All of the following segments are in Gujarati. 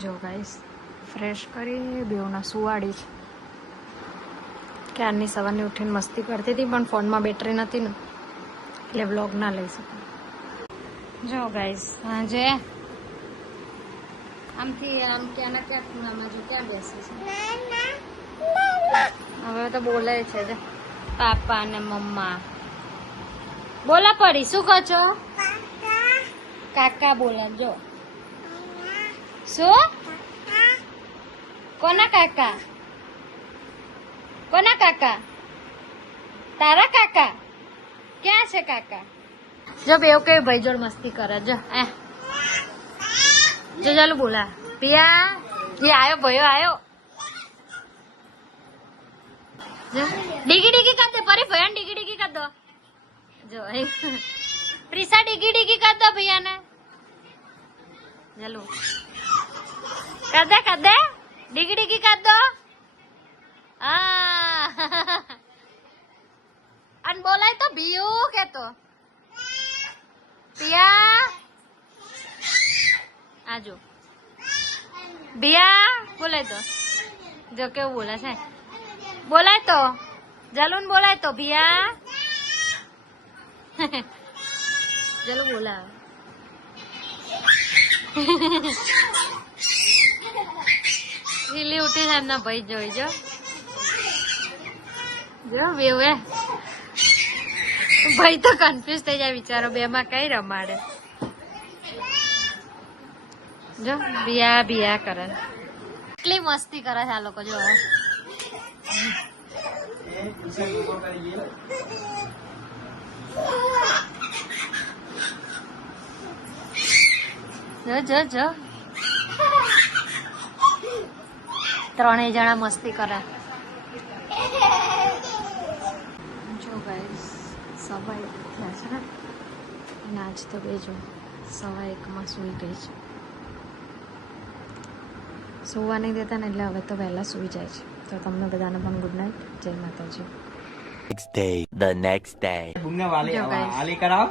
જો ગાઈસ ફ્રેશ કરી બેવના સુવાડી છે. ક્યારની સવારની ઉઠીને મસ્તી કરતી હતી પણ ફોનમાં બેટરી નથી ને એટલે વ્લોગ ના લઈ શકું. જો ગાઈસ સાંજે આમથી આમ ક્યાં ના ક્યાં ખૂણામાં જો ક્યાં બેસે છે. હવે તો બોલે છે જો પાપા ને મમ્મા બોલા પડી. શું કહો છો? કાકા બોલા. જો શું? કોના કાકા? કોના કાકા? તારા કાકા? ક્યાં છે કાકા? જો બેવ કઈ ભાઈ જોડ મસ્તી કરે. જો જો ચાલુ બોલા પિયા જે આયો ભયો આયો. જો ડીગી ડીગી કર દે પરી ભયાન ડીગી ડીગી કર દો. જો પ્રિસા ડીગી ડીગી કર દો ભૈયાને. ચાલુ કર દે ડીગી ડીગી કર દો. અન બોલાય તો ભીયું કેતો પિયા આજો ભિયા બોલાય તો જો કેવું બોલે છે. બોલાય તો જલુન બોલાય તો ભિયા જલુ બોલા. હિલી ઉઠી છે એમના ભાઈ જોઈ જો બેવે ભાઈ તો કન્ફ્યુઝ થઈ જાય બિચારો બે માં કઈ રમાડે. જો બિયા બિયા કરે કેટલી મસ્તી કરે છે આ લોકો. જો જો જો જો ત્રણેય જણા મસ્તી કરે. જો ગાઈસ સવા 1 થયા છે અને આજ તો બે જો સવા 1માં સૂઈ ગઈ છે. સુવા નહીં દેતા ને એટલે હવે તો વહેલા સૂઈ જાય છે. તો તમને બધાને પણ ગુડ નાઇટ. જય માતાજી. The next day. જો ગાઈસ હાલી કરાવ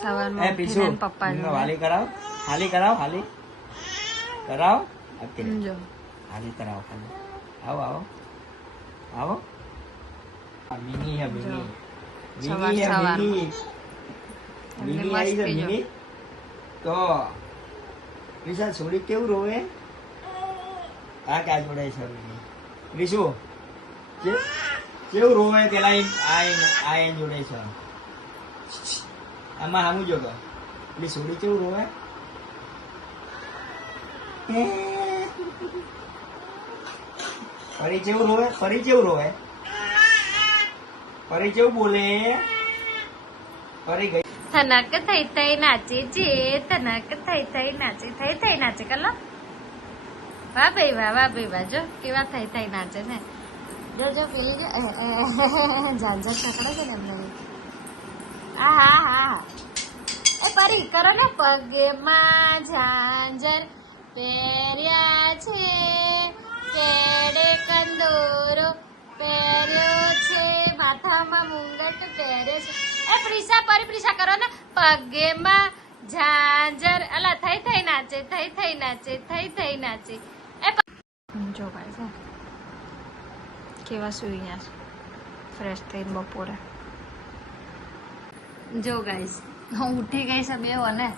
સવારમાં ઉઠીને પપ્પા હાલી કરાવ હાલી કરાવ હાલી કરાવ જો હાલી કરાવ ખાલી આવો આવો આવો મિની હે મિની સવાર મિની હે સવારમાં. મિની એમને મિની આવી છે મસ્તી જો. મિની તો વિશાલ છોડી કેવું રોવે આ ક્યાં જોડે છે મિની વિશુ કેવું રોવે પેલા આ જોડે છે આમાં સામું જો પેલી છોડી કેવું રોવે ફરી કેવું રોવે ફરી કેવું રોવે ફરી કેવું બોલે ફરી ગઈ થનક થઈ થઈ નાચે છે. થનક થઈ થઈ નાચે થઈ નાચે કલો. વાહ ભાઈ વાહ જો કેવા થઈ થઈ નાચે છે. જો જો પેલી જો ઝાંઝર પકડે છે ને એમને. હા હા એ પરી કરો ને. પગમાં ઝાંઝર પહેર્યા છે કેડે કંદોરો પહેર્યો છે માથામાં મુંગટ પહેર્યો છે. એ પ્રિસા પરી પ્રિસા કરો ને. પગમાં ઝાંઝર અલા થઈ થઈ નાચે થઈ નાચે. એ જો ભાઈ છે કેવા સુઈ ગયા છે ફ્રેશ થઈને બપોરે. જો ગાઈસ હું ઉઠી ગઈ છે બેવ અને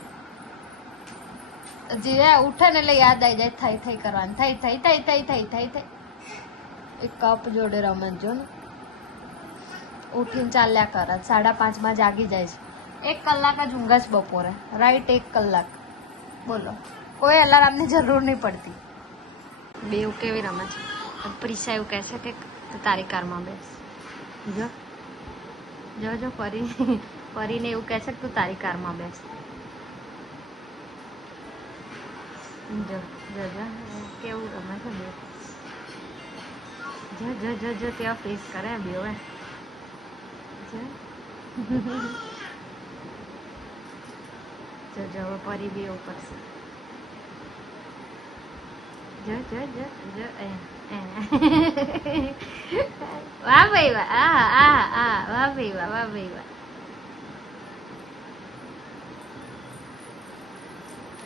જે ઉઠે ને એટલે યાદ આવી જાય થઈ કરવાનું. થઈ એક કપ જોડે રમત જો ને ઉઠીને ચાલ્યા કરે. 5:30 જાગી જાય છે. 1 કલાક જ ઊંઘ જ બપોરે. રાઈટ 1 કલાક. બોલો કોઈ અલાર્મની જરૂર નહીં પડતી. બેવ કેવી રમે છે. પ્રિસા એવું કહે છે કે તું તારી કારમાં બેસ. જો પરીને એવું કહે છે કે તું તારી કારમાં બેસ. જો કેવું રમે છે બે. જો ત્યાં ફેસ કરે બેવે. જો હવે પરી બી એવું કરશે. જો વાહ ભાઈ વાહ. વાહ ભાઈ વાહ.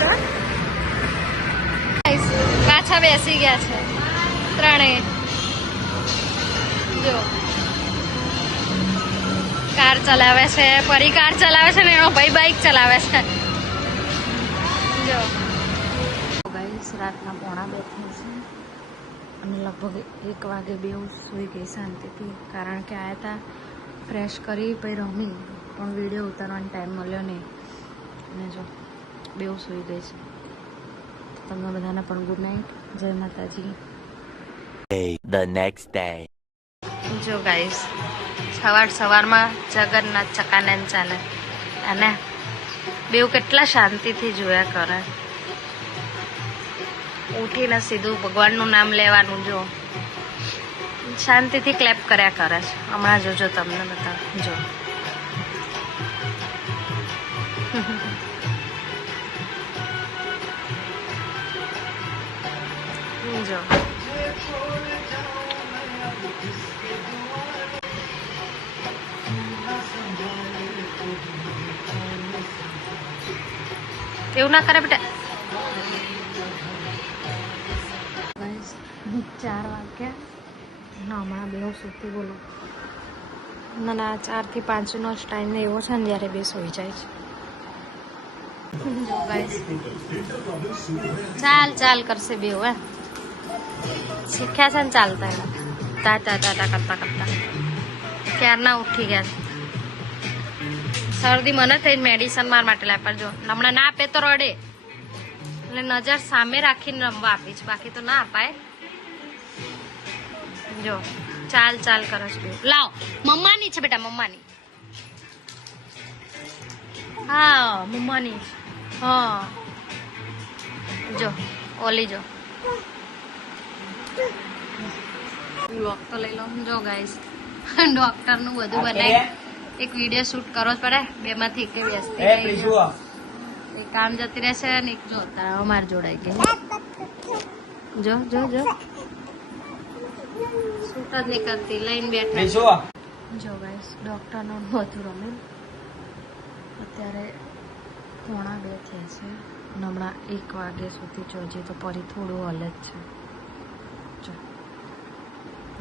જો પાછા બેસી ગયા છે ત્રણેય. જો કાર ચલાવે છે, પરી કાર ચલાવે છે ને એનો ભાઈ બાઈક ચલાવે છે. જો ગાઈસ રાતના 1:30 થઈ છે અને લગભગ 1 વાગે બેઉ સૂઈ ગઈ શાંતિથી, કારણ કે આયા હતા ફ્રેશ કરી પછી રમી પણ વિડીયો ઉતારવાનો ટાઈમ મળ્યો નહીં. અને જો બેઉ સૂઈ ગઈ છે. તમને બધાને પણ ગુડ નાઇટ, જય માતાજી. The next day. જો ગાઈસ સવારમાં જગન્નાથ ચકાનંદ ચાલે અને બેઉ કેટલા શાંતિથી જોયા કરે. ઉઠીને સીધું ભગવાનનું નામ લેવાનું. જો શાંતિથી ક્લેપ કર્યા કરે છે. હમણાં જોજો તમને બતાવ. જો જો એવું ના કરે બેટા. 4 વાગ્યા હમણાં બેઉ સૂતી. બોલો ના 4 થી 5 નો ટાઈમ એવો છે ને જ્યારે બે સૂઈ જાય છે. ચાલ કરશે બેઉ. હે શીખ્યા છે ને ચાલતા એમ તા કરતા ક્યારના ઉઠી ગયા છે. શરદી મને થઈ મેડિસન માર માટે લાવ પર. જો હમણાં ના આપે તો રડે એટલે નજર સામે રાખીને રમવા આપી છે, બાકી તો ના અપાય. જો ચાલ કરે છે. લાવ મમ્માની છે બેટા, મમ્માની. હા મમ્માની. હા જો ઓલી જો વ્લોગ તો લઈ લો. જો ગાઈસ ડોક્ટર નું બધું બનાય એક વિડીયો શૂટ કરવો જ પડે. બેમાંથી એક વ્યસ્ત એક કામ જતી રહેશે ને એક જો અમારે જોડાઈ ગઈ. જો શૂટ જ નહીં કરતી, લઈને બેઠા. જો ગાઈસ ડોક્ટર નું બધું રમે. અત્યારે 1:45 થયા છે અને હમણાં 1 વાગ્યા સુધી જોજે તો પરી થોડું હલે જ છે. જો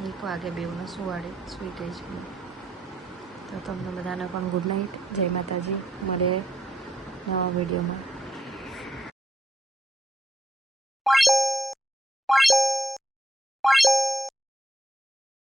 1 વાગે બેઉને સૂઈ ગઈ છે. તો તમને બધાને પણ ગુડ નાઇટ, જય માતાજી. મળીએ નવા વિડીયોમાં.